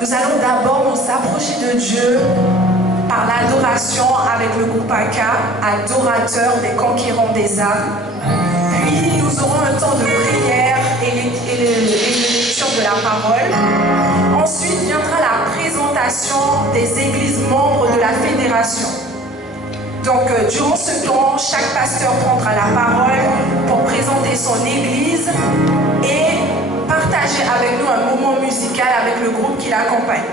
Nous allons d'abord nous approcher de Dieu par l'adoration avec le groupe Aka, adorateur des conquérants des âmes. Puis nous aurons un temps de prière et de lecture de la parole. Ensuite viendra la présentation des églises membres de la fédération. Donc durant ce temps, chaque pasteur prendra la parole pour présenter son église et partager avec nous un moment musical avec le groupe qui l'accompagne.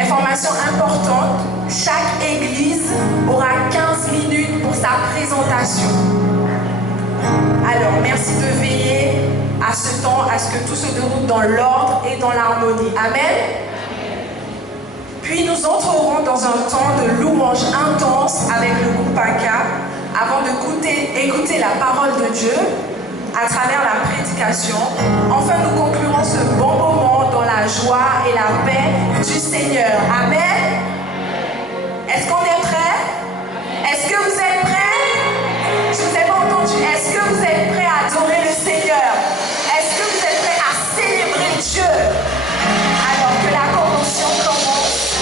Information importante, chaque église aura 15 minutes pour sa présentation. Alors, merci de veiller à ce temps, à ce que tout se déroule dans l'ordre et dans l'harmonie. Amen. Puis nous entrerons dans un temps de louange intense avec le groupe Aka avant d'écouter la parole de Dieu à travers la prédication. Enfin, nous conclurons ce bon moment dans la joie et la paix du Seigneur. Amen. Est-ce qu'on est prêts? Est-ce que vous êtes prêts? Je ne vous ai pas entendu. Est-ce que vous êtes prêts à adorer le Seigneur? Est-ce que vous êtes prêts à célébrer Dieu? Alors que la convention commence.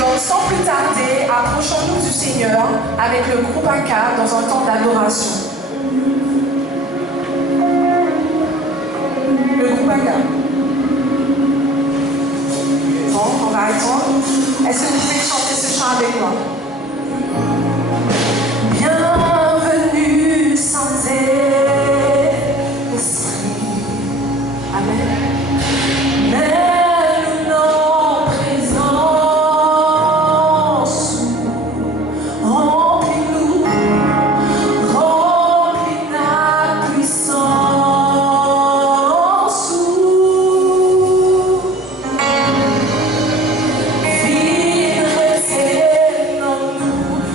Donc sans plus tarder, approchons-nous du Seigneur avec le groupe Aka dans un temps d'adoration. Le groupe Aka. Bon, on va attendre. Est-ce que vous pouvez chanter ce chant avec moi? Bienvenue Saint-Esprit. Amen. Mets-nous en présence. Remplis-nous. Remplis ta puissance.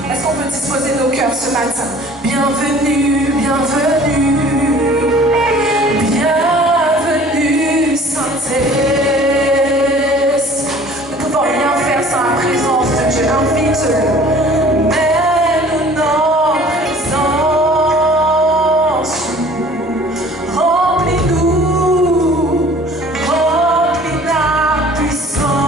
Est-ce qu'on peut disposer nos cœurs ce matin? Bienvenue, bienvenue. Bienvenue Saint-Esprit. Nous ne pouvons rien faire sans la présence de Dieu. Invite-le. Mets-nous en présence. Remplis-nous. Remplis ta puissance.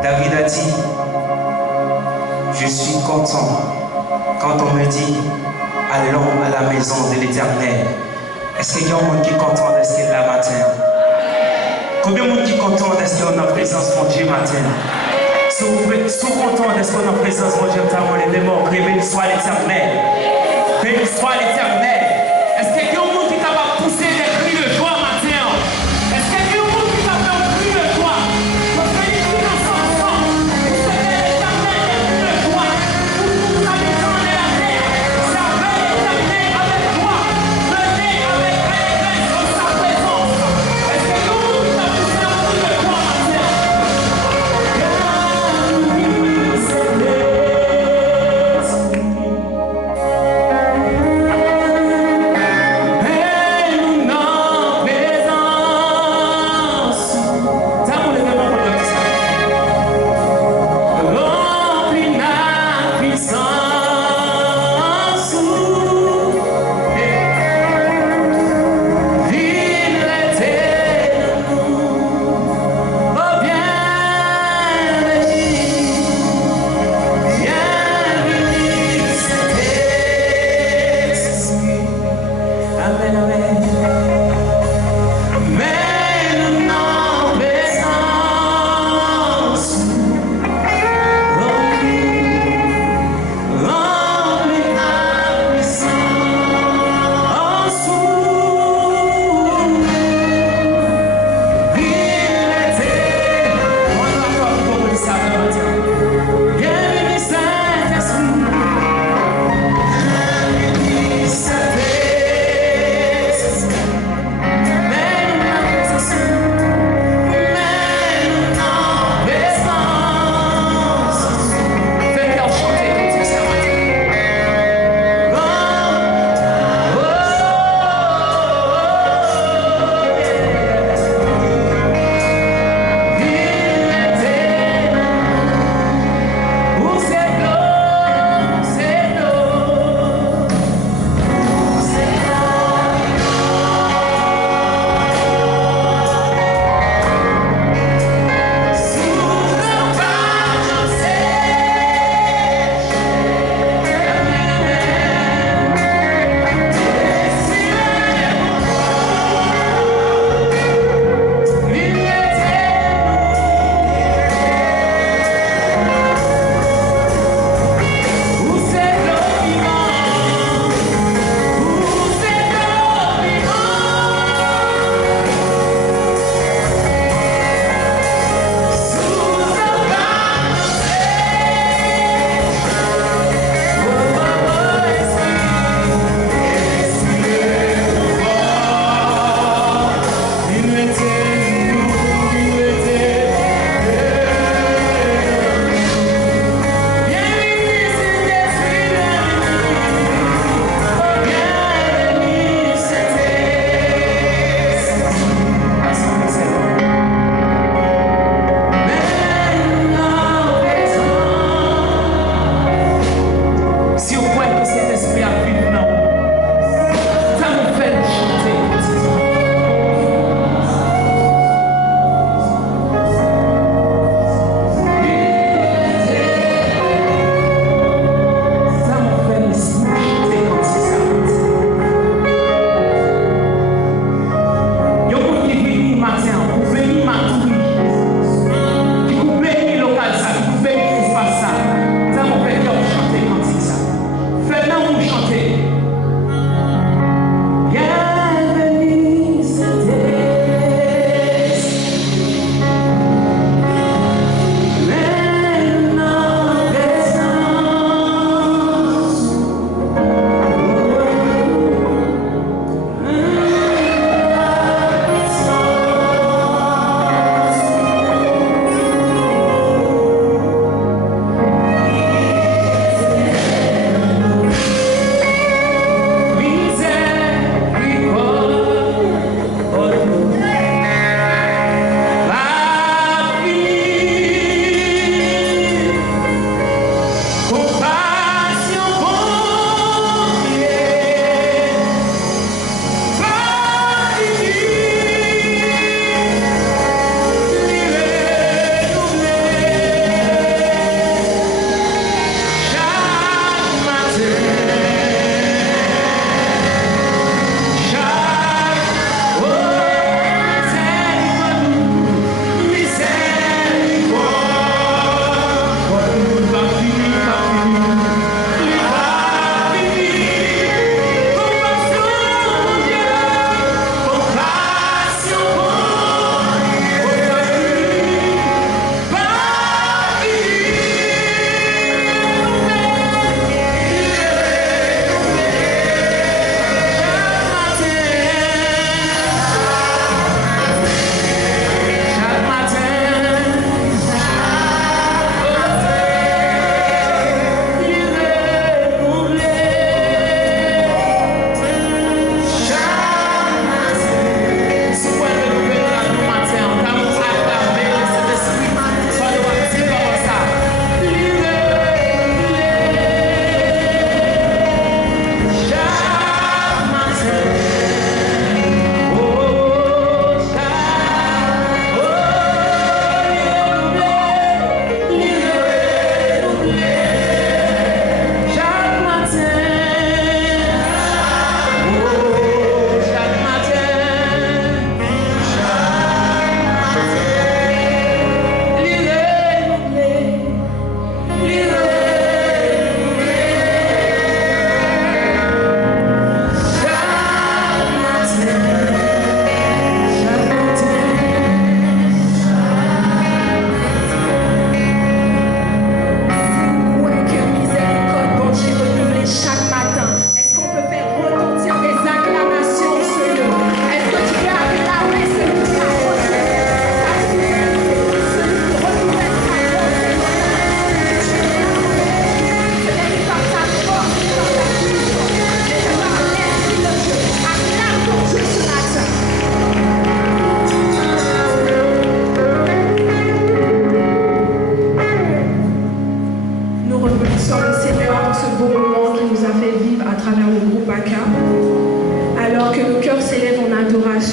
David a dit, je suis content quand on me dit, allons à la maison de l'Éternel. Est-ce qu'il y a un monde qui est content d'être là matin? Combien de monde qui est content d'être en présence de Dieu matin? Si vous êtes content d'être en présence de Dieu, béni soit l'Éternel. Béni soit l'Éternel. Est-ce qu'il y a un monde qui est capable de pousser des cris de joie matin? Est-ce qu'il y a un monde qui est capable de crier de joie? Parce que les cris ensemble, vous savez l'Éternel des cris de joie. Vous habitants de la terre, servez l'Éternel avec joie. Venez avec allégresse dans sa présence. Est-ce qu'il y a un monde qui t'a poussé un cri de joie matin?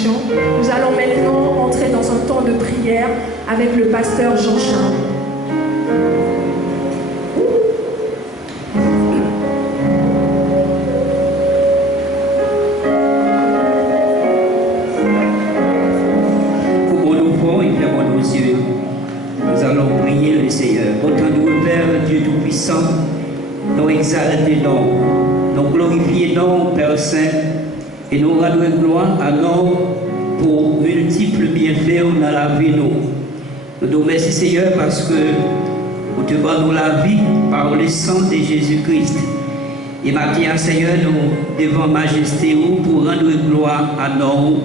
d'adoration. Nous allons maintenant entrer dans un temps de prière avec le pasteur Jean-Charles. Nous allons prier le Seigneur. Entends-nous, Père Dieu Tout-Puissant, nous exaltons, nous glorifions, Père Saint, et nous rendons gloire à nous pour multiples bienfaits dans la vie. Nous te remercions, Seigneur, parce que nous te rendons la vie par le sang de Jésus-Christ. Et maintenant, Seigneur, nous devons majesté pour rendre gloire à nous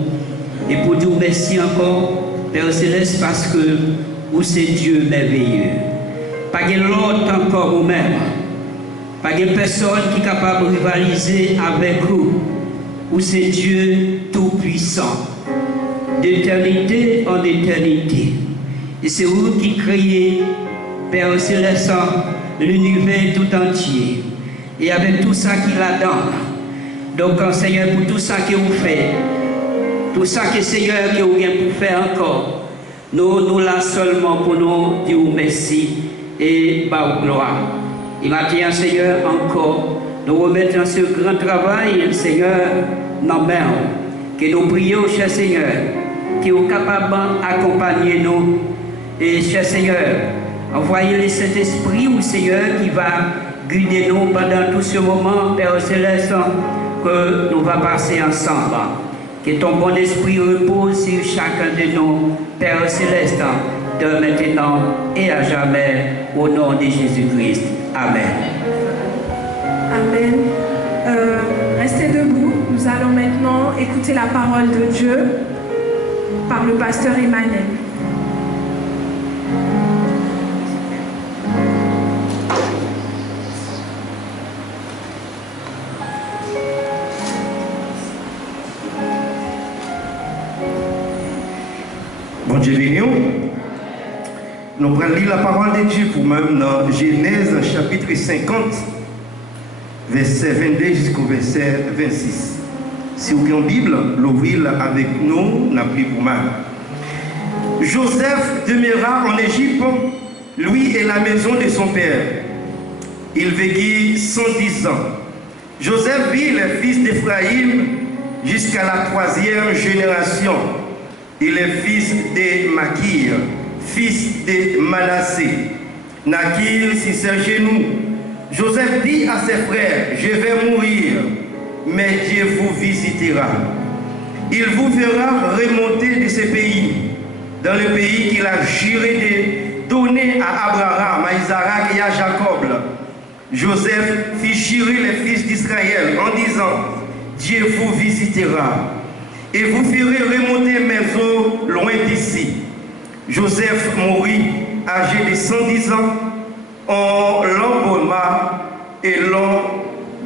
et pour te remercier encore, Père Céleste, parce que vous c'est Dieu merveilleux. Pas de l'autre encore vous-même. Pas de personne qui est capable de rivaliser avec vous. Vous c'est Dieu tout-puissant. D'éternité en éternité. Et c'est vous qui créez, Père Céleste, l'univers tout entier. Et avec tout ça qu'il a dans. Donc, Seigneur, pour tout ça que vous faites, tout ça que Seigneur que vous vient pour faire encore, nous là seulement pour nous dire merci et par gloire. Et maintenant, Seigneur, encore, nous remettons ce grand travail, Seigneur, dans main, que nous prions, cher Seigneur, qui est capable d'accompagner nous. Et cher Seigneur, envoyez le Saint-Esprit au Seigneur qui va guider nous pendant tout ce moment, Père Céleste, que nous allons passer ensemble. Que ton bon esprit repose sur chacun de nous, Père Céleste, de maintenant et à jamais, au nom de Jésus-Christ. Amen. Amen. Restez debout. Nous allons maintenant écouter la parole de Dieu par le pasteur Emmanuel. Bon Dieu béni. Nous prenons lire la parole de Dieu pour même dans Genèse chapitre 50, verset 22 jusqu'au verset 26. Si vous avez une Bible, l'ouvrez avec nous, n'a pris pour mal. Joseph demeura en Égypte, lui et la maison de son père. Il vécut 110 ans. Joseph vit les fils d'Éphraïm jusqu'à la 3e génération. Il est fils de Makir, fils de Manassé. Nakir sur ses genoux. Joseph dit à ses frères, je vais mourir, mais Dieu vous visitera. Il vous fera remonter de ce pays, dans le pays qu'il a juré de donner à Abraham, à Isaac et à Jacob. Joseph fit jurer les fils d'Israël en disant, Dieu vous visitera et vous ferez remonter mes eaux loin d'ici. Joseph mourut âgé de 110 ans. On l'embauma et l'ont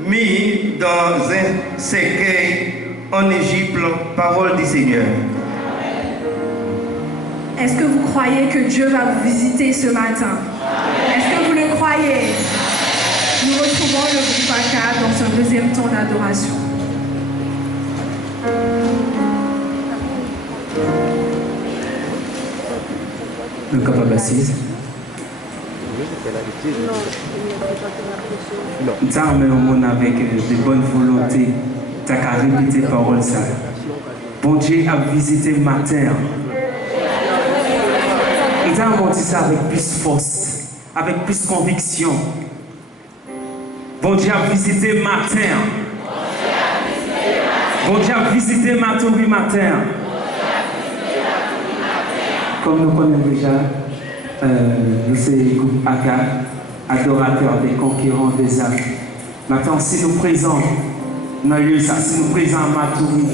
mis dans un cercueil en Égypte. Parole du Seigneur. Est-ce que vous croyez que Dieu va vous visiter ce matin? Est-ce que vous le croyez? Nous retrouvons le groupe AK dans son deuxième temps d'adoration. Le capable assise. Nous avons un monde avec de bonne volonté. Tu as qu'à répéter parole ça. Bon Dieu a visité ma terre. Il a monté ça avec plus force, avec plus conviction. Bon Dieu a visité ma terre. Bon Dieu a visité ma tour ma terre. Comme nous connaissons déjà, nous sommes le groupe AK, adorateurs des conquérants des âmes. Maintenant, si nous présents dans le lieu, ça, si nous présents à Matoury,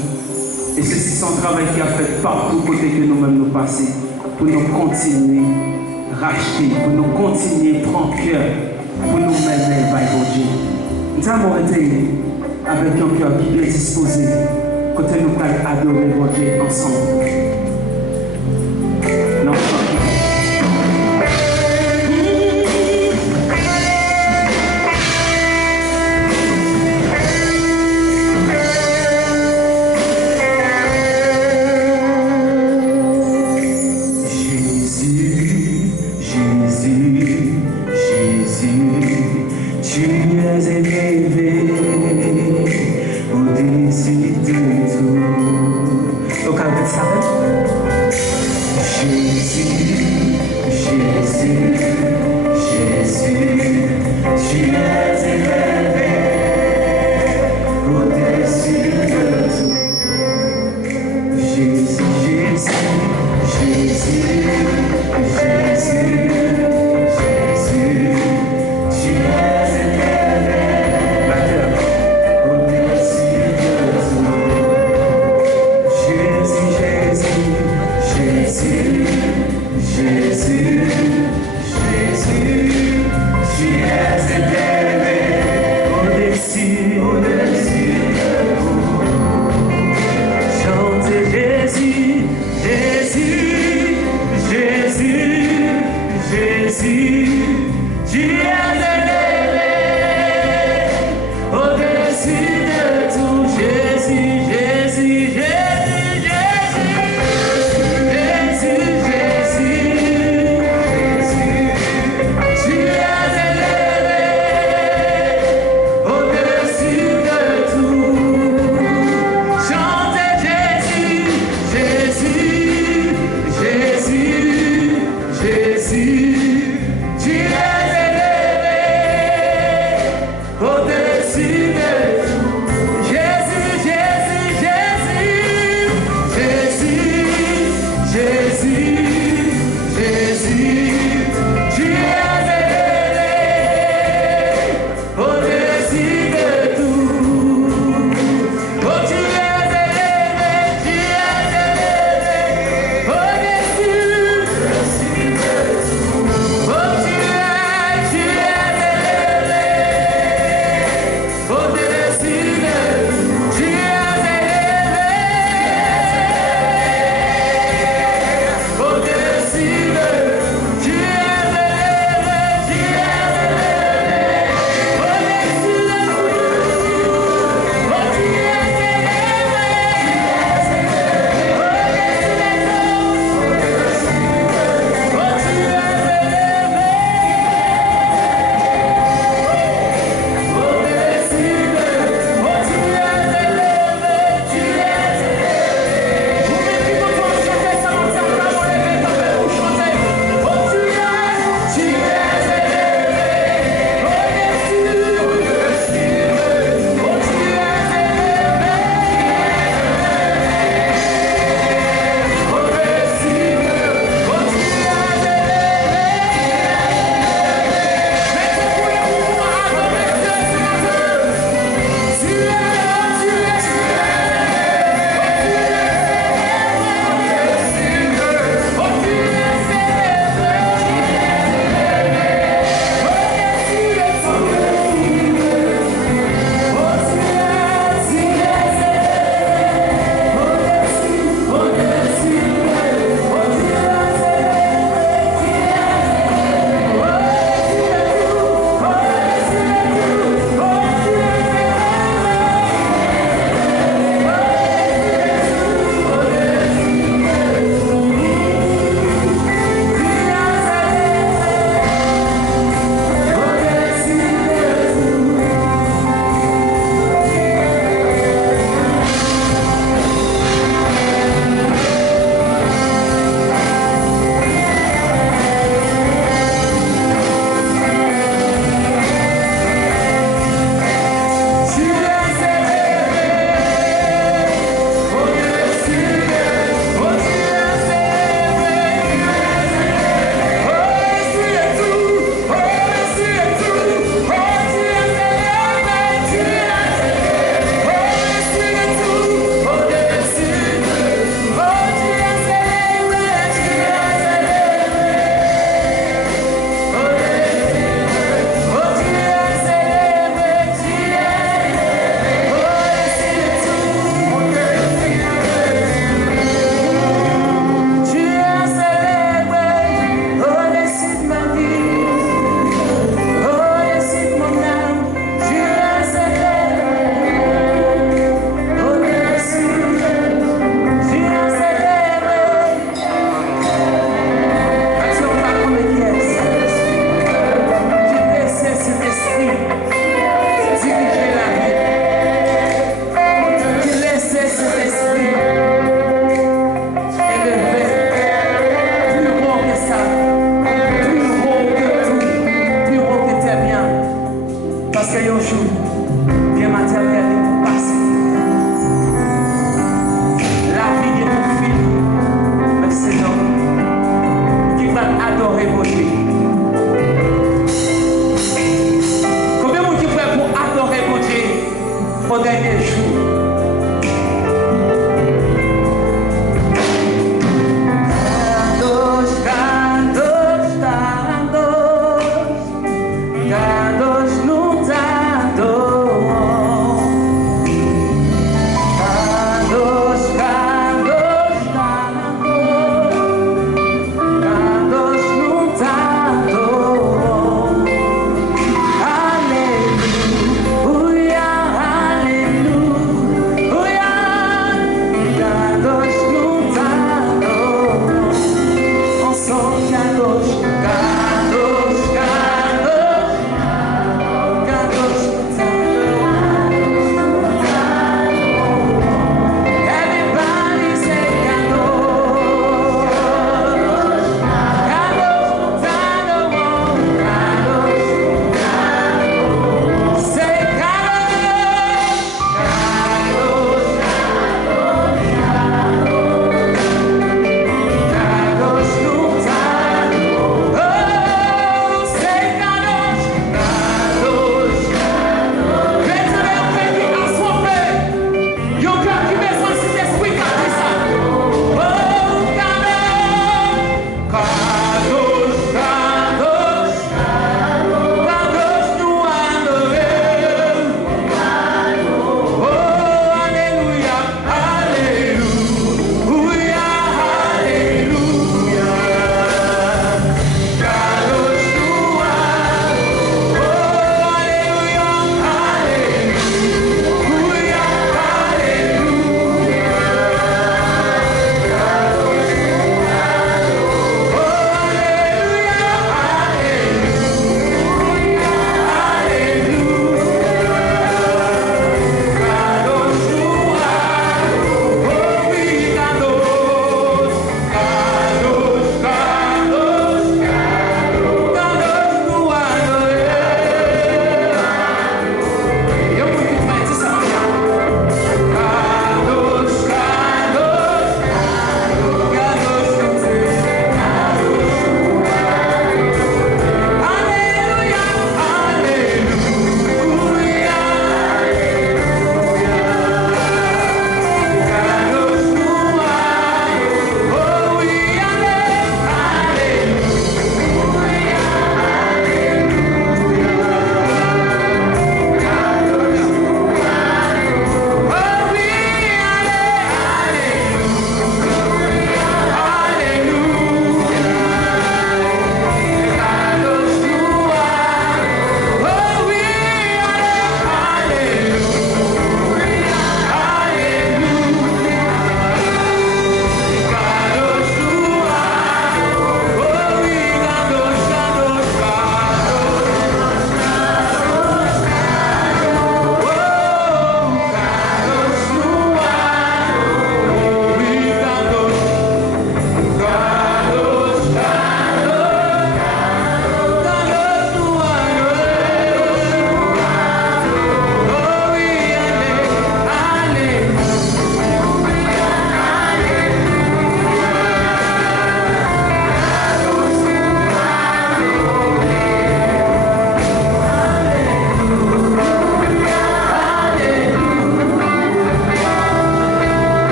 et ceci son travail qui a fait partout côté que nous-mêmes nous passons, pour nous continuer à racheter, pour nous continuer à prendre cœur, pour nous mener vers Dieu. Nous avons été avec un cœur qui est disposé, côté nous allons adorer Dieu ensemble. Non.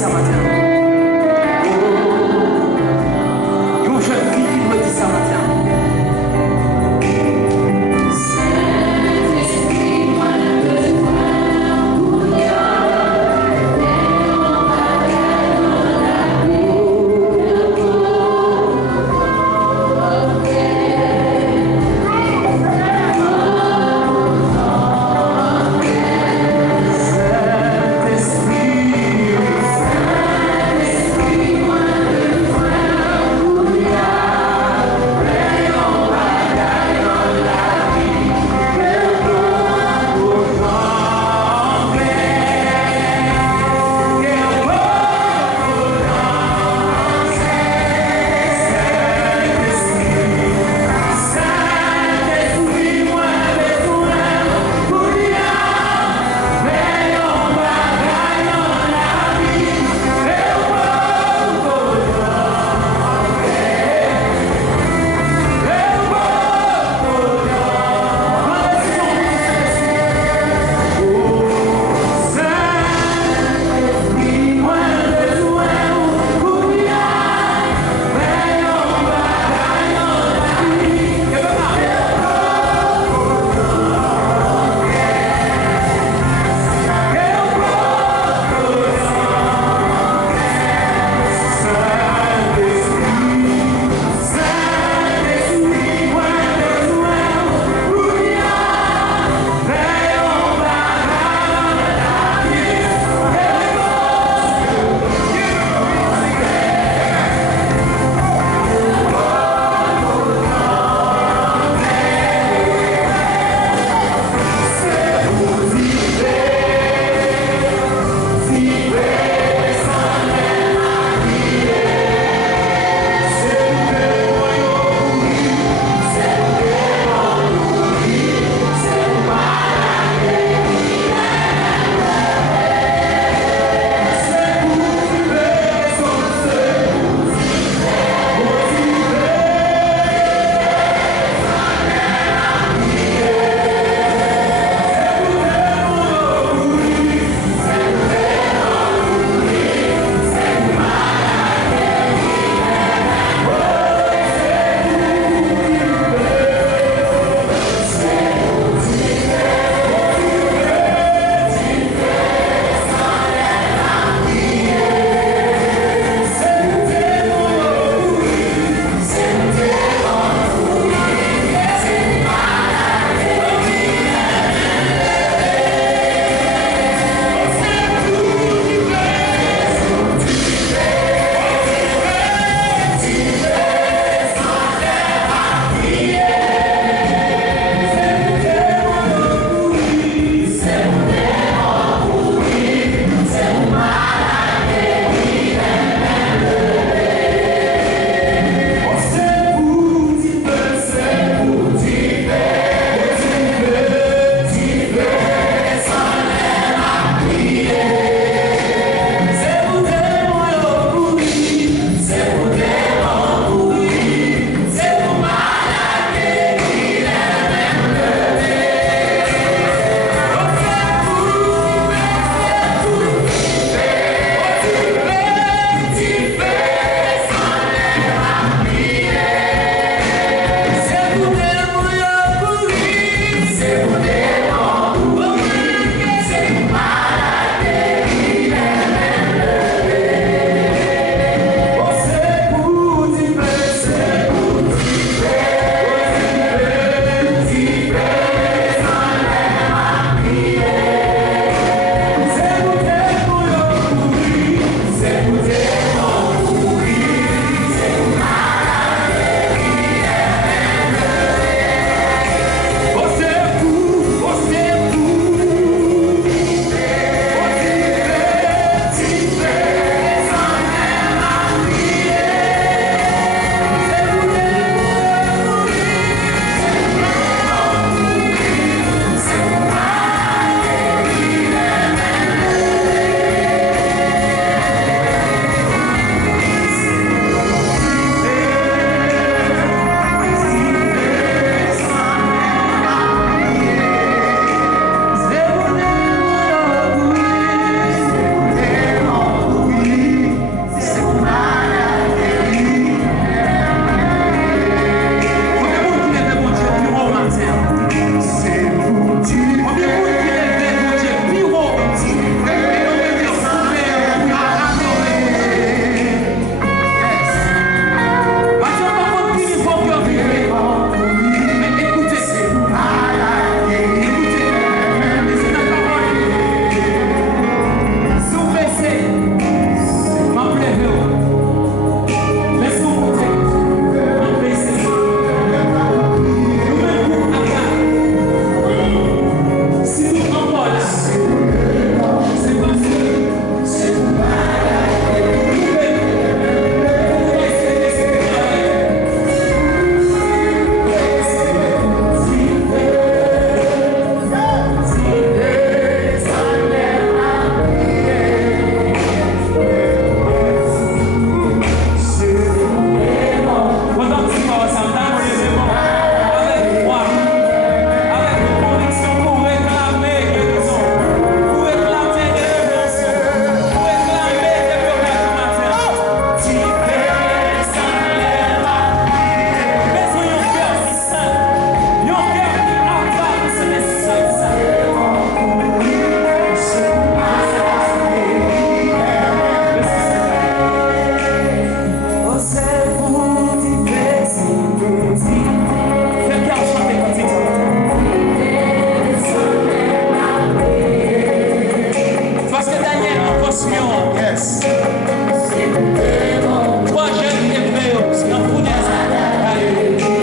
ça matin. Une jeune fille qui doit dire ça matin. Saint-Esprit, attention. Yes. Trois jeunes hébreux, dans Founès. Yes.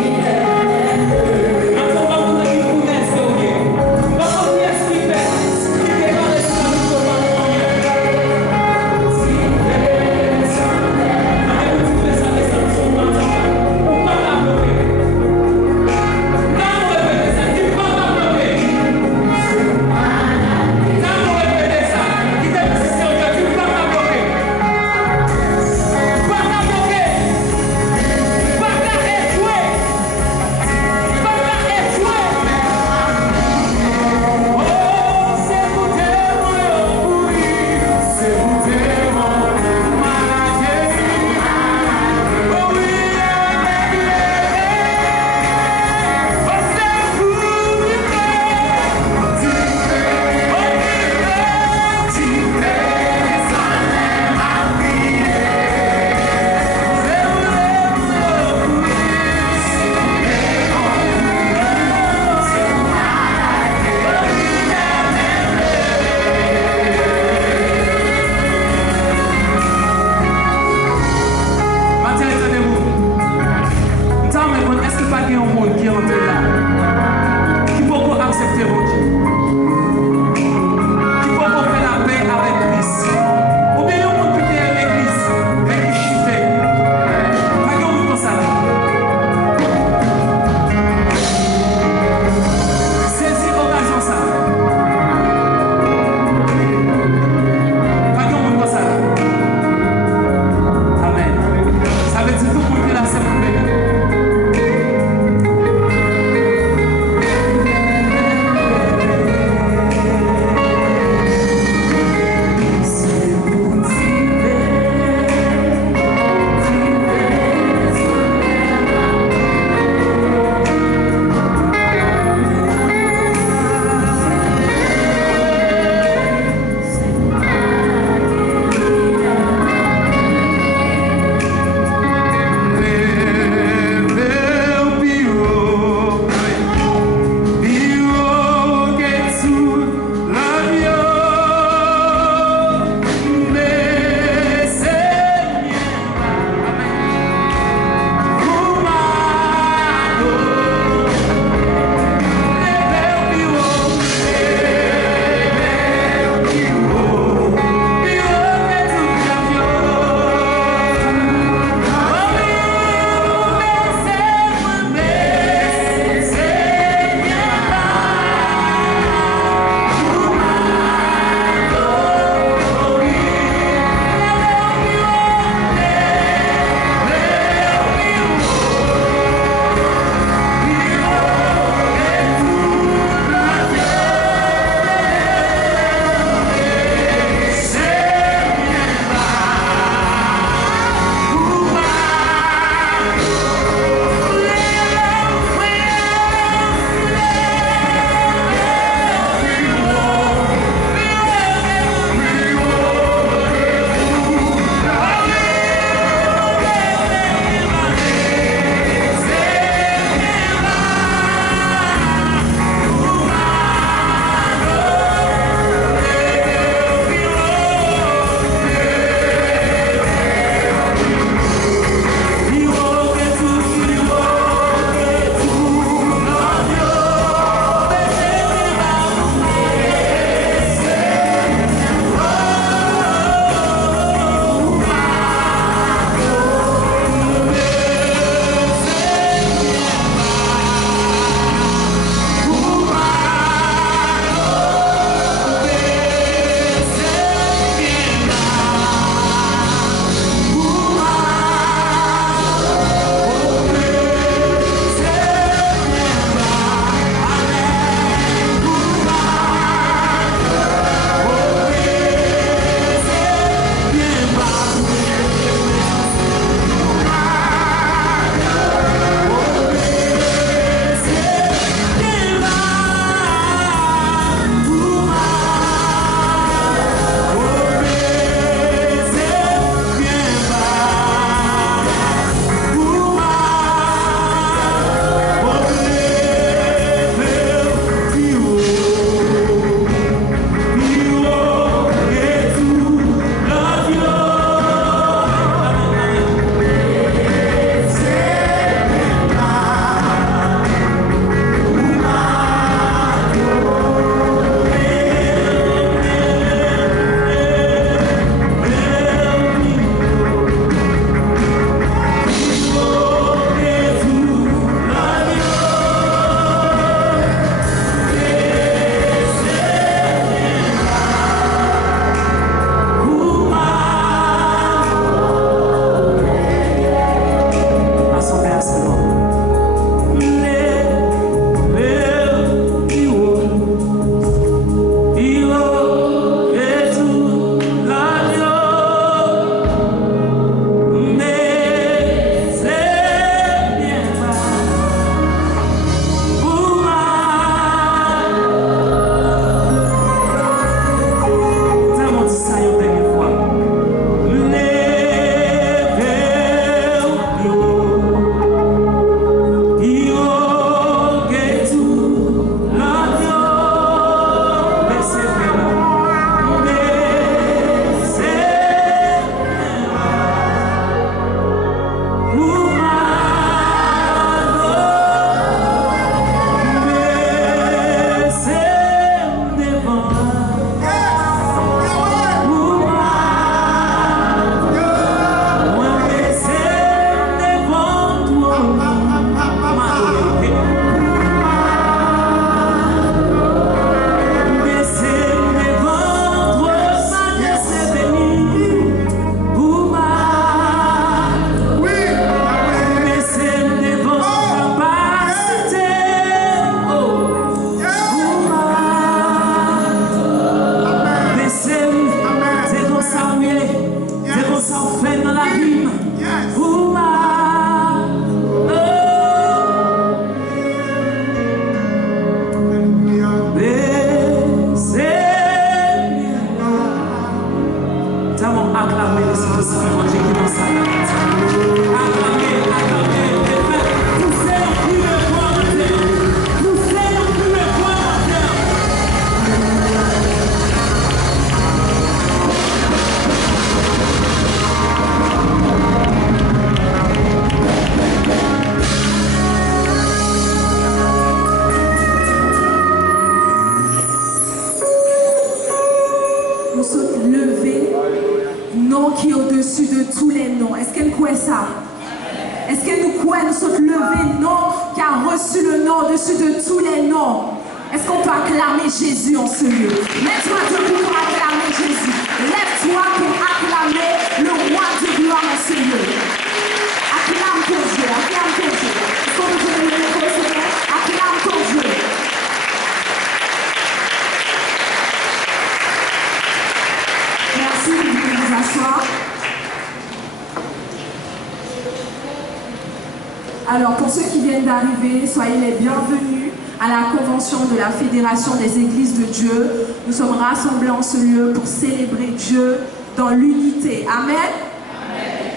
Nous allons acclamer le Saint-Esprit qui est dans sa main. Acclamer, acclamer, et faire pousser un cri de joie en terre. Pousser un cri de joie en terre. Nous sommes levés, nom qui est au-dessus de tous les noms. Est-ce qu'elle croit ça? Est-ce que nous croyons, nous sommes levés, nom qui a reçu le nom au-dessus de tous les noms? Est-ce qu'on peut acclamer Jésus en ce lieu? Lève-toi debout pour acclamer Jésus. Lève-toi pour acclamer le roi de gloire en ce lieu. Acclame ton Dieu, acclame ton Dieu. Est-ce qu'on peut donner le micro, s'il vous plaît? Acclame ton Dieu. Merci, vous pouvez vous asseoir. Alors, pour ceux qui viennent d'arriver, soyez les bienvenus à la convention de la Fédération des Églises de Dieu. Nous sommes rassemblés en ce lieu pour célébrer Dieu dans l'unité. Amen. Amen.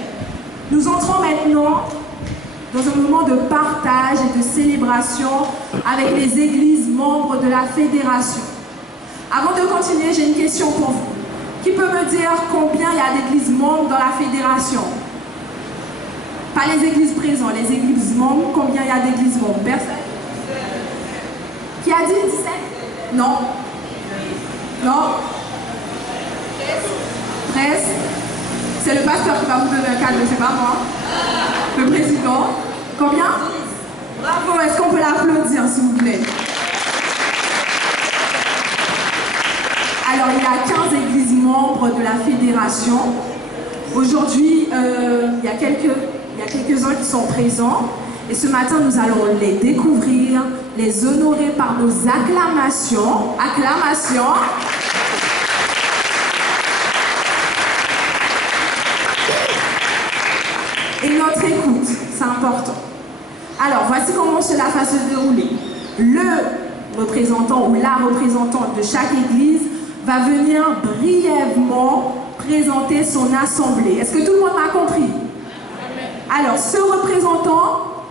Nous entrons maintenant dans un moment de partage et de célébration avec les églises membres de la Fédération. Avant de continuer, j'ai une question pour vous. Qui peut me dire combien il y a d'églises membres dans la Fédération? Pas les églises présentes, les églises membres. Combien il y a d'églises membres? Personne? Qui a dit 17? Non. Non? 13? C'est le pasteur qui va vous donner un cadeau, c'est pas moi. Le président. Combien? Bravo, est-ce qu'on peut l'applaudir s'il vous plaît? Alors, il y a 15 églises membres de la Fédération. Aujourd'hui, il y a quelques-uns qui sont présents. Et ce matin, nous allons les découvrir, les honorer par nos acclamations. Acclamations. Et notre écoute, c'est important. Alors, voici comment cela va se dérouler. Le représentant ou la représentante de chaque église va venir brièvement présenter son assemblée. Est-ce que tout le monde m'a compris? Alors,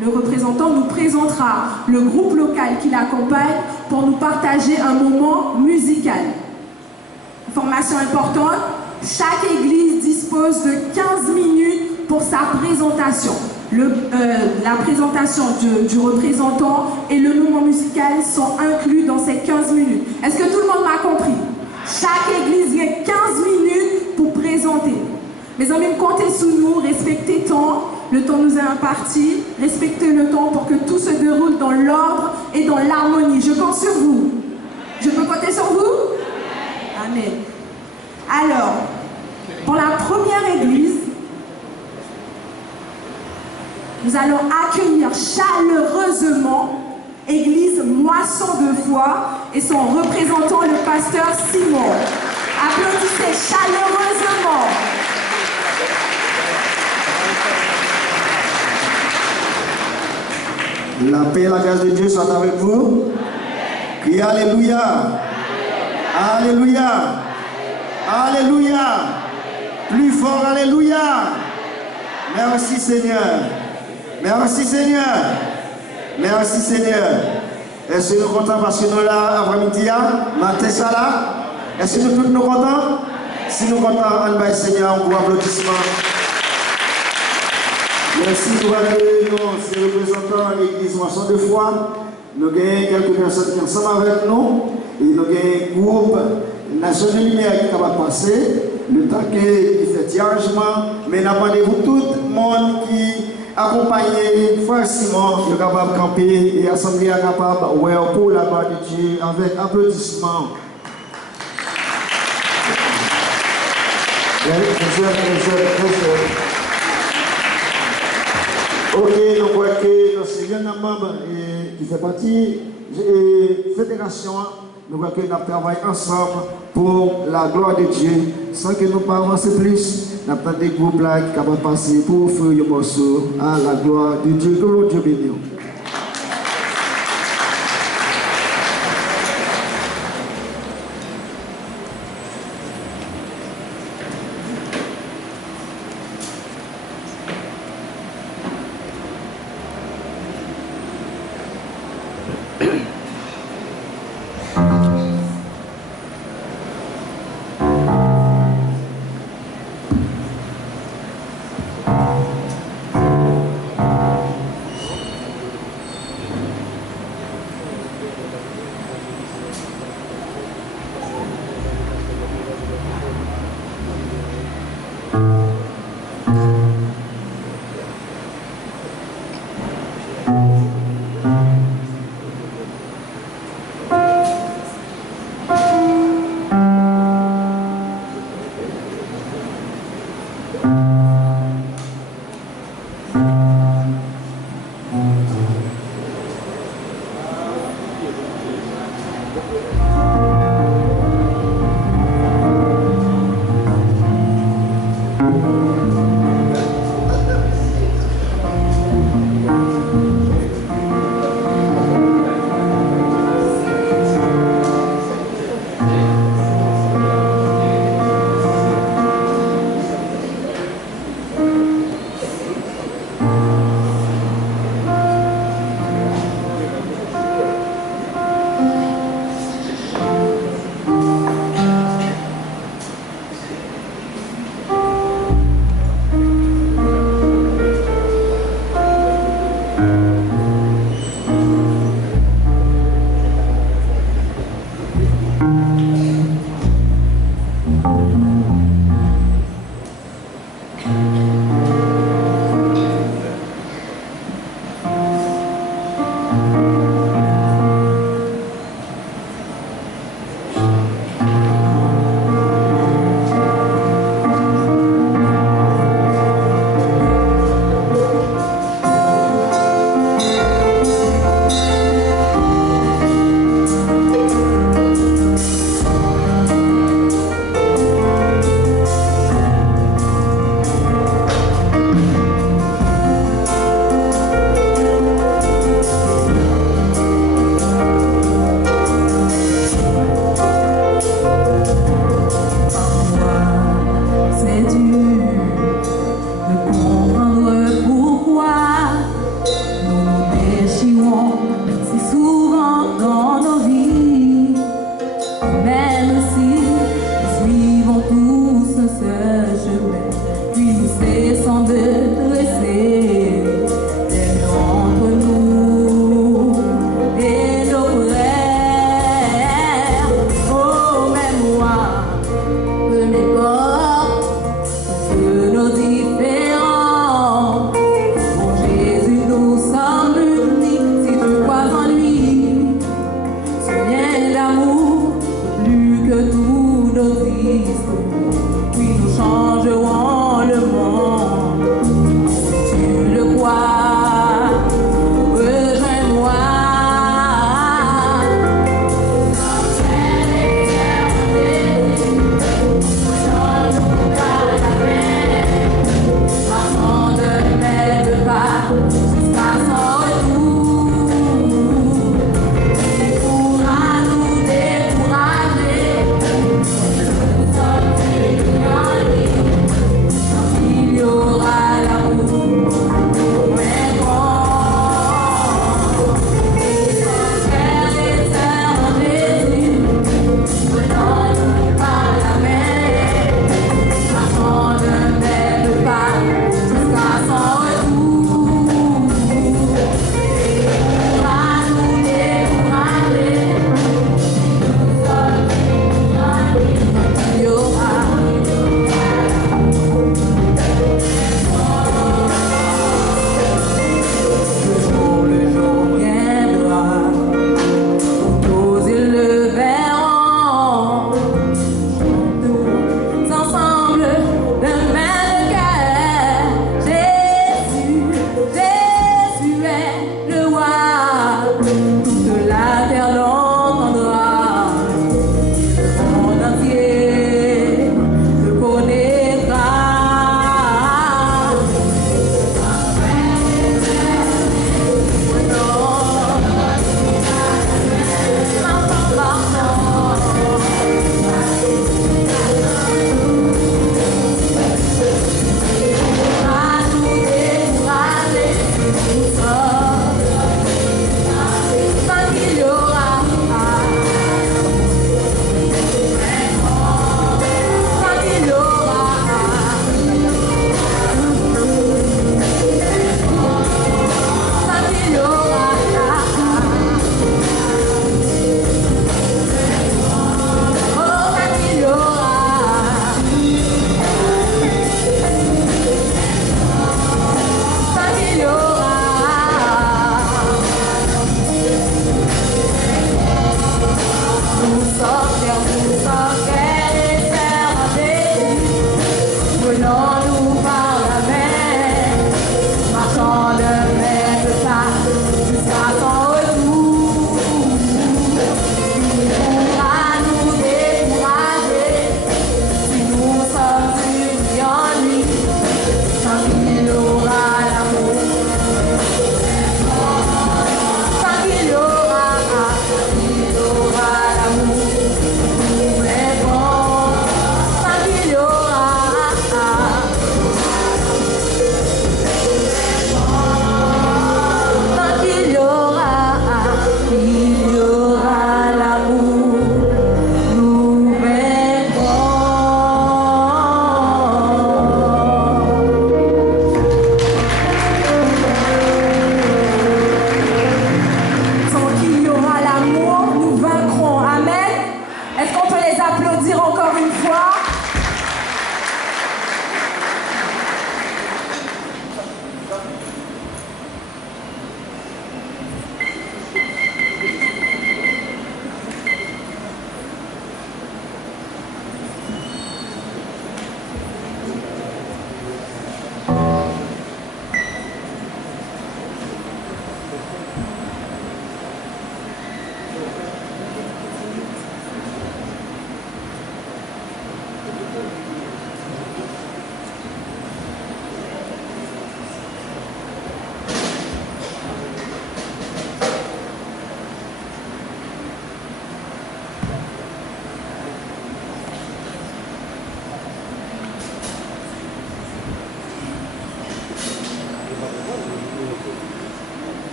le représentant nous présentera le groupe local qui l'accompagne pour nous partager un moment musical. Information importante, chaque église dispose de 15 minutes pour sa présentation. La présentation du représentant et le moment musical sont inclus dans ces 15 minutes. Est-ce que tout le monde m'a compris? Chaque église a 15 minutes pour présenter. Mes amis, comptez sous nous, respectez le temps. Le temps nous est imparti. Respectez le temps pour que tout se déroule dans l'ordre et dans l'harmonie. Je compte sur vous. Je peux compter sur vous? Amen. Alors, pour la première église, nous allons accueillir chaleureusement Église Moisson de Foi et son représentant, le pasteur Simon. Applaudissez chaleureusement. La paix et la grâce de Dieu soient avec vous. Criez Alléluia. Alléluia. Alléluia. Plus fort, Alléluia. Merci Seigneur. Merci Seigneur. Merci Seigneur. Est-ce que nous sommes contents parce que nous sommes là avant-midi, matin ça là? Est-ce que nous tous nous contents? Si nous sommes contents, on va Seigneur, on vous applaudissement. Merci pour ces représentants de l'église Moisson de Foi. Nous avons quelques personnes qui sont ensemble avec nous. Et nous avons un groupe Nation de Lumière qui va passer. Le temps qu'il fait tiragement. Mais nous demandez-vous tout le monde qui accompagne Frère Simon, qui est capable de camper et l'Assemblée est capable de pour la gloire de Dieu avec applaudissements. Ok, donc voyons que c'est un membre qui fait partie de la fédération. Nous voyons que nous travaillons ensemble pour la gloire de Dieu. Sans que nous ne avancions plus, nous avons des groupes là qui sont passer pour faire un morceau à la gloire de Dieu. Que Dieu bénisse.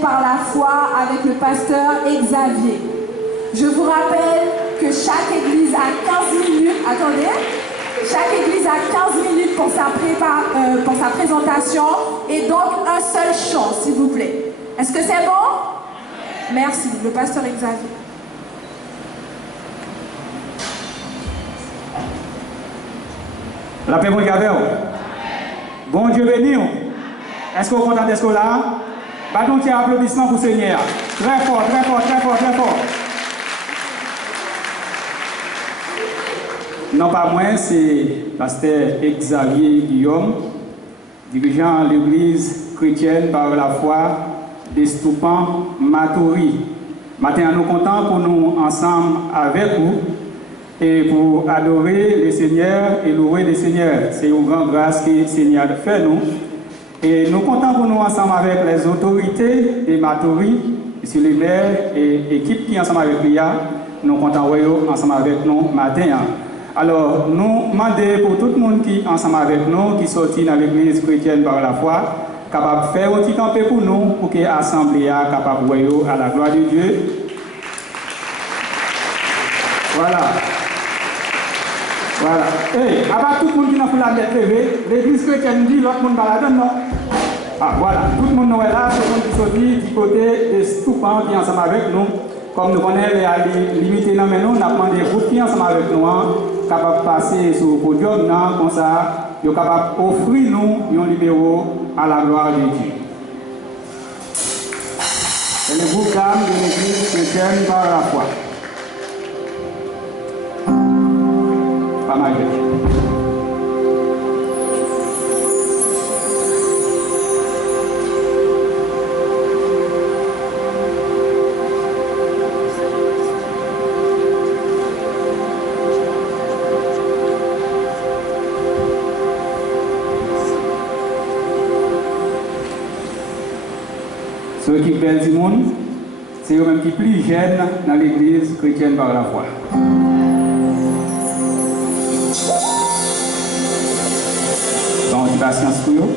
par la foi avec le pasteur Xavier. Je vous rappelle que chaque église a 15 minutes. Attendez. Chaque église a 15 minutes pour sa présentation et donc un seul chant, s'il vous plaît. Est-ce que c'est bon? Merci, le pasteur Xavier. La paix, mon Dieu. Bon Dieu béni. Est-ce que vous êtes content d'être là? Battons un petit applaudissement pour le Seigneur. Très fort, très fort, très fort, très fort. Non pas moi, c'est pasteur Xavier Guillaume, dirigeant l'église chrétienne par la foi d'Estoupan Matoury. Maintenant, nous comptons pour nous ensemble avec vous et pour adorer le Seigneur et louer le Seigneur. C'est une grande grâce que le Seigneur a fait nous. Et nous comptons pour nous ensemble avec les autorités de Matoury, M. le maire et l'équipe qui est ensemble avec lui. Nous comptons ensemble avec nous matin. Alors, nous demandons pour tout le monde qui est ensemble avec nous, qui sortit dans l'église chrétienne par la foi, capable de faire un petit campé pour nous, pour que l'assemblée soit capable de voir à la gloire de Dieu. Voilà. Voilà. Et, à part tout le monde qui n'a pas la tête levée, l'église chrétienne dit l'autre monde va la donner, non? Ah, voilà. Tout le monde est là, c'est le monde qui sortit du côté des Stoupan qui est ensemble avec nous. Comme nous connaissons les limités dans nous, nous avons des groupes qui sont ensemble avec nous, capables de passer sur le podium, comme ça, ils sont capables d'offrir nous un numéro à la gloire de Dieu. C'est le groupe d'âmes de l'église chrétienne par la foi. Pas mal. Ceux qui belles du monde, c'est eux-mêmes qui sont plus jeunes dans l'église chrétienne par la foi. Donc, patience pour eux.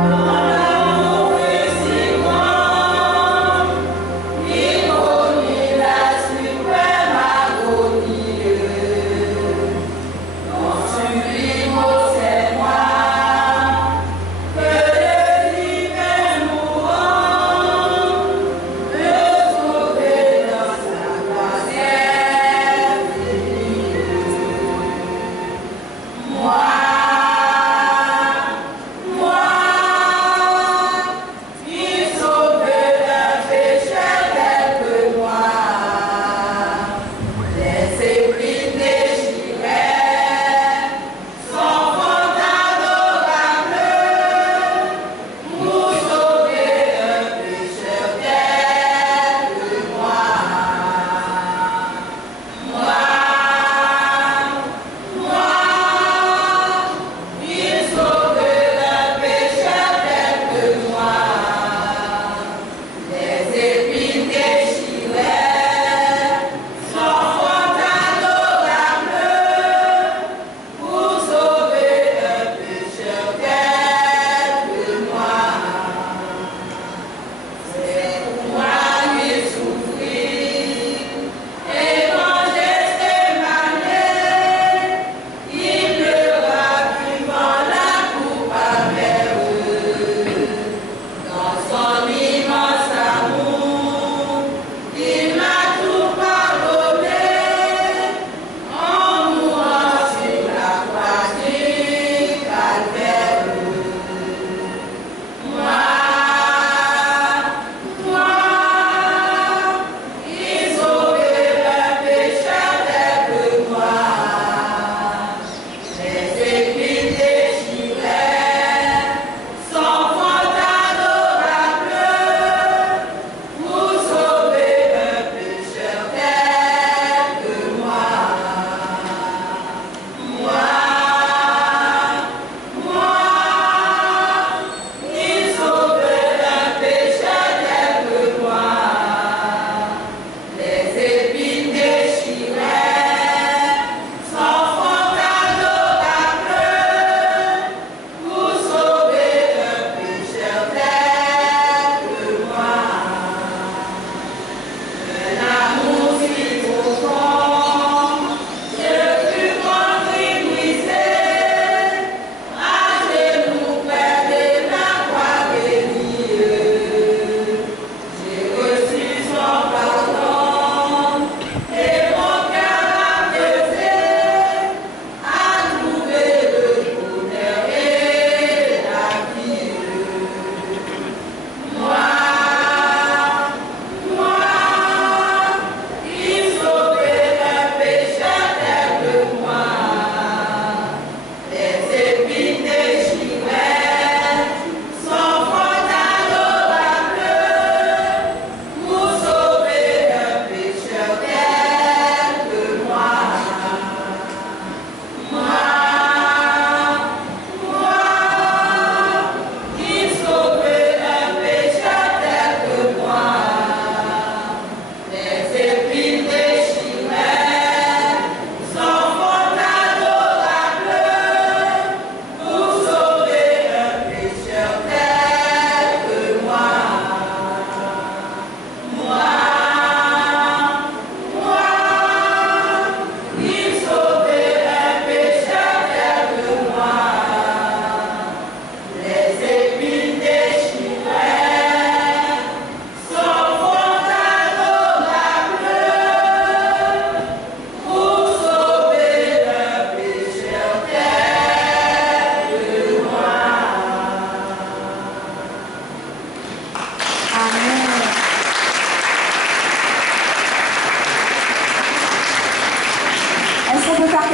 Au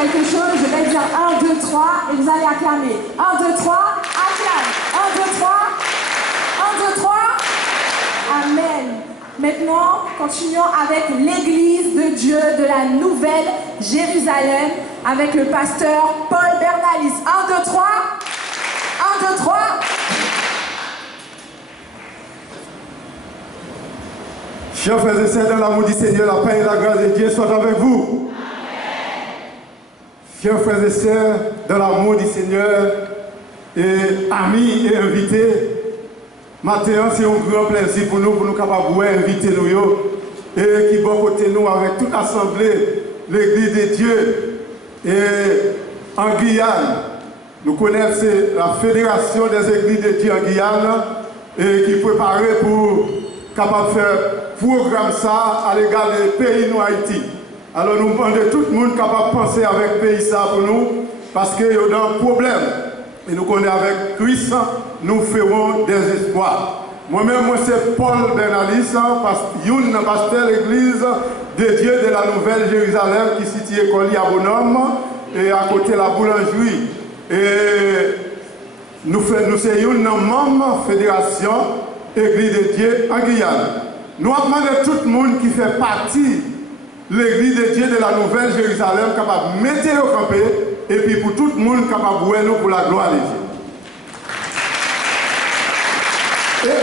quelque chose, je vais dire 1, 2, 3 et vous allez acclamer. 1, 2, 3, acclame. 1, 2, 3. 1, 2, 3. Amen. Maintenant, continuons avec l'église de Dieu de la Nouvelle Jérusalem avec le pasteur Paul Bernalis. 1, 2, 3. 1, 2, 3. Chers frères et sœurs, dans l'amour du Seigneur, la paix et la grâce de Dieu soient avec vous. Chers frères et sœurs, dans l'amour du Seigneur, et amis et invités, maintenant c'est un grand plaisir pour nous capables d'inviter nous et qui vont côté nous avec toute l'assemblée, l'église de Dieu. Et en Guyane, nous connaissons la fédération des églises de Dieu en Guyane et qui prépare pour capable de faire programme ça à l'égard des pays nous Haïti. Alors nous demandons tout le monde capable de penser avec le pays ça pour nous, parce qu'il y a un problème. Et nous connaissons avec Christ, nous ferons des espoirs. Moi-même, c'est Paul Bernalis, parce que je suis pasteur de l'église de Dieu de la Nouvelle Jérusalem, qui est située à Bonhomme, et à côté de la boulangerie. Et nous sommes membre de la fédération Église de Dieu en Guyane. Nous demandons à tout le monde qui fait partie de l'Église de Dieu de la Nouvelle Jérusalem capable de mettre au campé et puis pour tout le monde capable de voir nous pour la gloire de Dieu. Et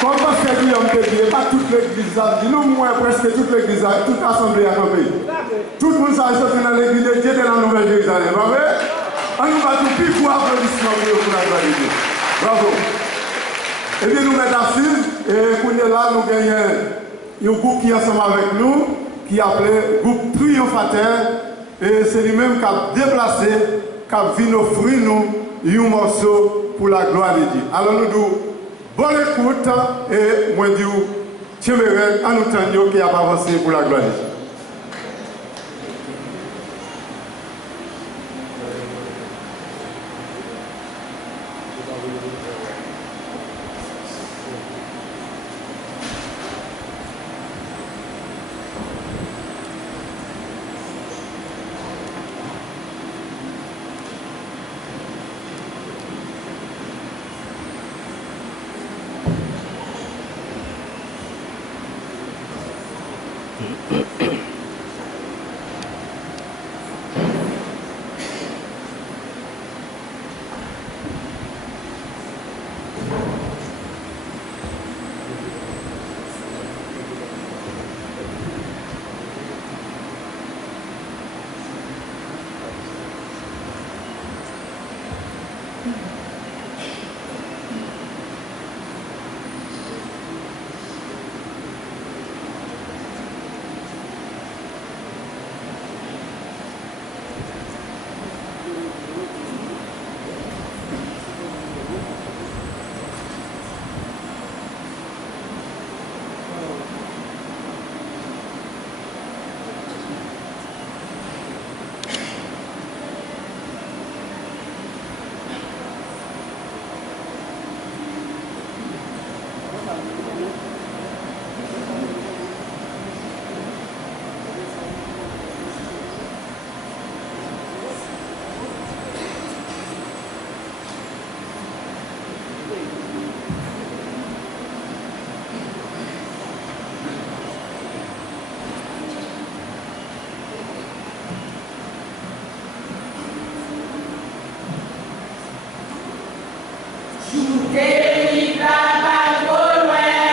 comme pasteur Guillaume te dit, pas toute l'Église, dis-nous moins presque toute l'Église, toute l'Assemblée à campé. Tout le monde s'est dans l'Église de Dieu de la Nouvelle Jérusalem. On nous va tout plus pour applaudissements pour la gloire de Dieu. Bravo. Et bien nous mettons assises et pour là nous gagnons un groupe qui est ensemble avec nous, qui est appelé groupe triomphateur, et c'est lui-même qui a déplacé, qui a vu offrir nous un morceau pour la gloire de Dieu. Alors nous disons bonne écoute et moi je dis tiens en nous tenant qui a avancé pour la gloire de Dieu. Délivra pas trop loin.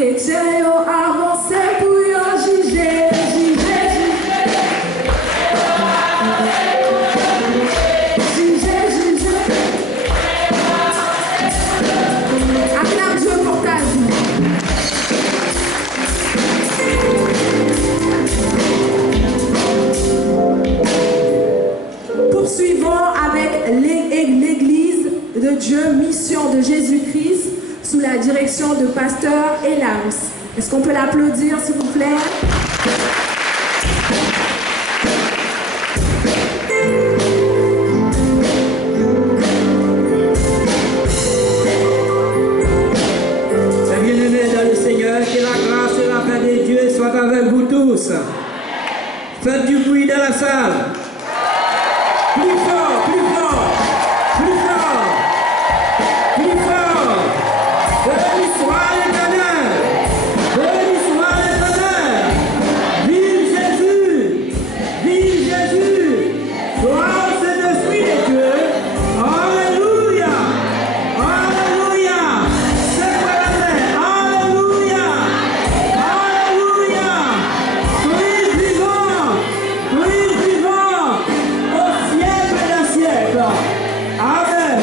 chrétiens ont avancé pour y juger. Acclame Dieu pour ta vie. Poursuivons avec l'Église de Dieu, mission de Jésus-Christ, sous la direction de Pasteur Elas. Est-ce qu'on peut l'applaudir, s'il vous plaît? Mes bien-aimés dans le Seigneur, que la grâce et la paix de Dieu soient avec vous tous. Faites du bruit dans la salle. Plus fort, plus fort, plus fort, plus fort. Béni soit l'Éternel, béni soit l'Éternel. Vive Jésus, vive Jésus. Gloire au Saint-Esprit de Dieu. Alléluia, alléluia. C'est quoi la main? Alléluia, alléluia. Soyez vivants, au siècle d'un siècle. Amen.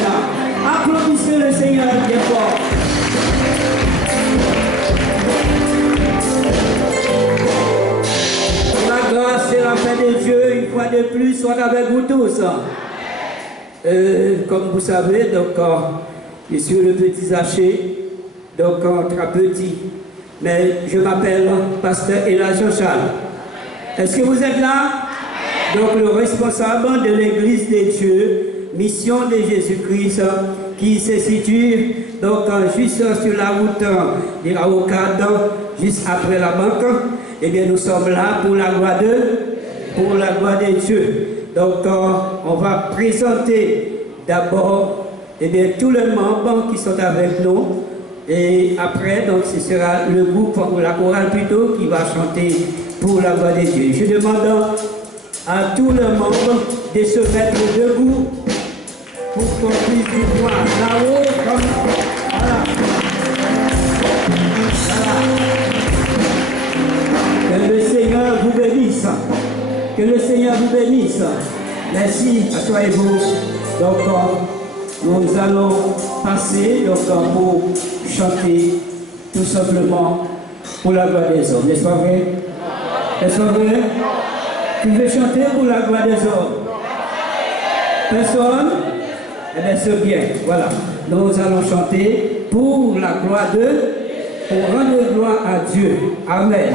Applaudissez le Seigneur bien fort. La grâce et la paix de Dieu, une fois de plus, soit avec vous tous. Comme vous savez, donc, je suis le petit Zaché, donc très petit, mais je m'appelle Pasteur Elas Jean-Charles. Est-ce que vous êtes là? Donc le responsable de l'Église de Dieu, mission de Jésus-Christ, qui se situe donc juste sur la route de la Rocade, juste après la banque. Eh bien, nous sommes là pour la gloire de Dieu. Donc, on va présenter d'abord tous les membres qui sont avec nous. Et après, donc, ce sera le groupe, ou la chorale plutôt, qui va chanter pour la gloire de Dieu. Je demande à tous les membres de se mettre debout pour qu'on puisse vous voir là-haut. Voilà. Que le Seigneur vous bénisse. Que le Seigneur vous bénisse. Merci, asseyez-vous. Donc, nous allons passer pour chanter tout simplement pour la gloire des hommes. N'est-ce pas vrai? N'est-ce pas vrai? Tu veux chanter pour la gloire des hommes? Personne? Eh bien, c'est bien. Voilà. Nous allons chanter pour la gloire pour rendre gloire à Dieu. Amen.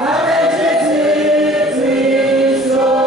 Avec Jésus, tu sauveur.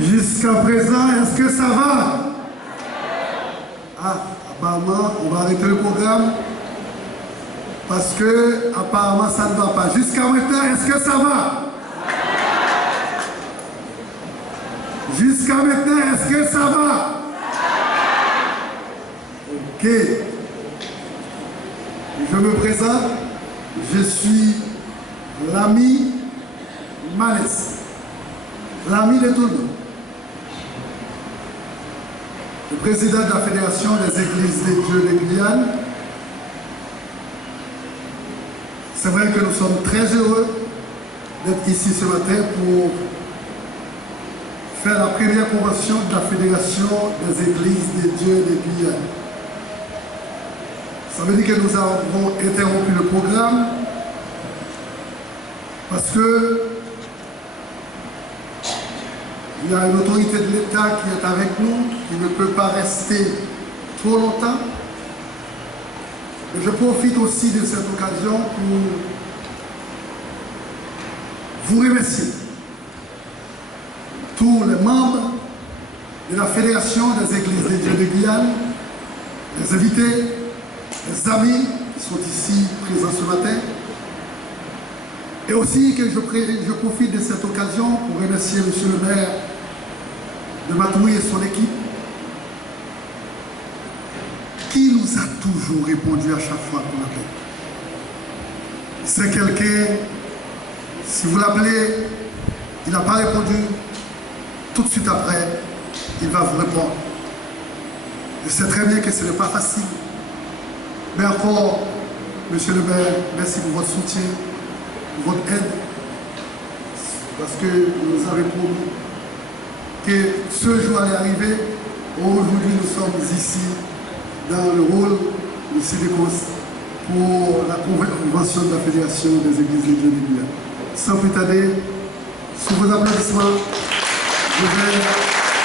Jusqu'à présent, est-ce que ça va? Ah, apparemment, on va arrêter le programme parce que apparemment ça ne va pas. Jusqu'à maintenant, est-ce que ça va? Jusqu'à maintenant, est-ce que ça va? Ok. Je me présente. Je suis l'ami Manès. L'ami de tout le monde. Le président de la Fédération des Églises des Dieux de Guyane. C'est vrai que nous sommes très heureux d'être ici ce matin pour faire la première convention de la Fédération des Églises des Dieux de Guyane. Ça veut dire que nous avons interrompu le programme parce que il y a une autorité de l'État qui est avec nous, qui ne peut pas rester trop longtemps. Et je profite aussi de cette occasion pour vous remercier. Tous les membres de la Fédération des Églises des Dieux de Guyane, les invités, les amis qui sont ici présents ce matin. Et aussi que je profite de cette occasion pour remercier M. le maire de Matoury et son équipe, qui nous a toujours répondu à chaque fois qu'on l'appelle. C'est quelqu'un, si vous l'appelez, il n'a pas répondu, tout de suite après, il va vous répondre. Je sais très bien que ce n'est pas facile. Mais encore, monsieur le maire, merci pour votre soutien, pour votre aide, parce que vous nous avez promis que ce jour allait arriver. Aujourd'hui, nous sommes ici dans le rôle de Sidécos pour la convention de la Fédération des Églises des Dieux de Guyane. Sans plus tarder, sous vos applaudissements, je vais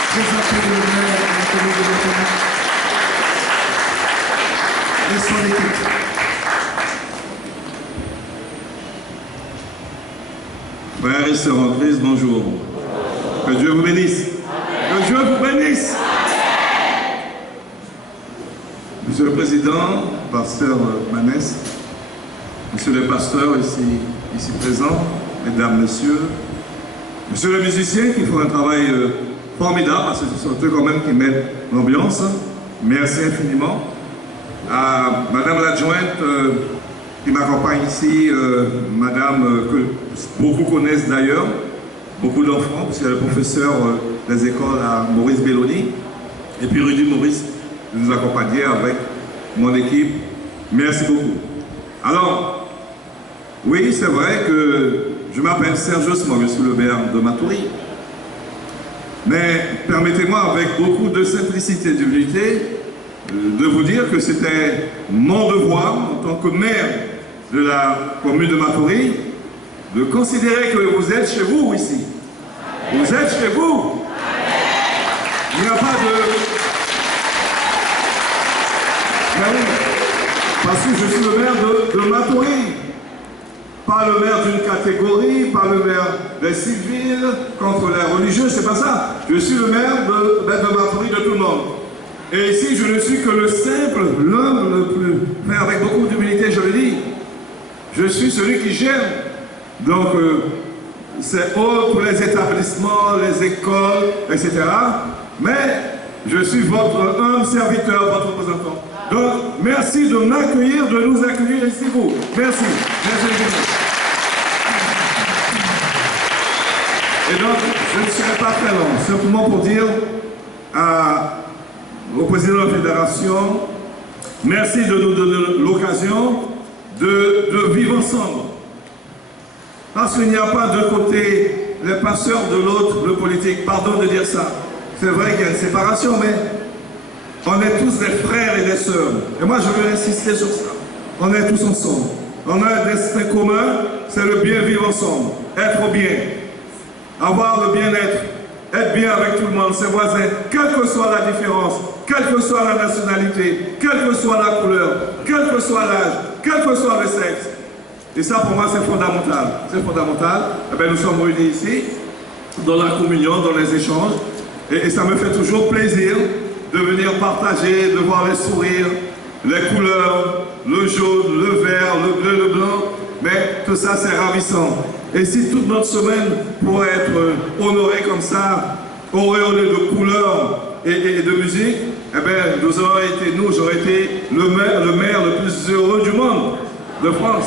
présenter le maire de la commune de Matoury et son équipe. Frères et sœurs en Christ, bonjour. Que Dieu vous bénisse. Que Dieu vous bénisse. Monsieur le Président, pasteur Manès, Monsieur le pasteur ici présent, Mesdames, Messieurs, Monsieur le musicien qui font un travail formidable, parce que ce sont eux quand même qui mettent l'ambiance. Merci infiniment. À Madame l'adjointe qui m'accompagne ici, Madame que beaucoup connaissent d'ailleurs, beaucoup d'enfants, parce qu'il y a le professeur des écoles à Maurice Belloni, et puis Rudy Maurice, de nous accompagner avec mon équipe. Merci beaucoup. Alors, oui, c'est vrai que je m'appelle Serge Osman, je suis le maire de Matoury. Mais permettez-moi, avec beaucoup de simplicité et d'humilité, de vous dire que c'était mon devoir, en tant que maire de la commune de Matoury, de considérer que vous êtes chez vous ici. Vous êtes chez vous. Il n'y a pas de... Parce que je suis le maire de Matoury. Pas le maire d'une catégorie, pas le maire des civils contre les religieux, c'est pas ça. Je suis le maire de Matoury, de tout le monde. Et ici, je ne suis que le simple, l'homme le plus... Mais avec beaucoup d'humilité, je le dis. Je suis celui qui gère. Donc, c'est autres les établissements, les écoles, etc. Mais je suis votre humble serviteur, votre représentant. Donc, merci de m'accueillir, de nous accueillir ici, vous. Merci. Merci. Et donc, je ne serai pas très long, simplement pour dire au président de la Fédération, merci de nous donner l'occasion de vivre ensemble. Parce qu'il n'y a pas de côté les pasteurs, de l'autre le politique. Pardon de dire ça. C'est vrai qu'il y a une séparation, mais on est tous des frères et des sœurs. Et moi, je veux insister sur ça. On est tous ensemble. On a un destin commun, c'est le bien vivre ensemble. Être bien. Avoir le bien-être. Être bien avec tout le monde, ses voisins, quelle que soit la différence, quelle que soit la nationalité, quelle que soit la couleur, quel que soit l'âge, quel que soit le sexe. Et ça, pour moi, c'est fondamental. C'est fondamental. Eh bien, nous sommes réunis ici. dans la communion, dans les échanges. Et ça me fait toujours plaisir de venir partager, de voir les sourires, les couleurs, le jaune, le vert, le bleu, le blanc. Mais tout ça, c'est ravissant. Et si toute notre semaine pourrait être honorée comme ça, auréolée de couleurs et de musique, eh bien, j'aurais été le maire le plus heureux du monde, de France.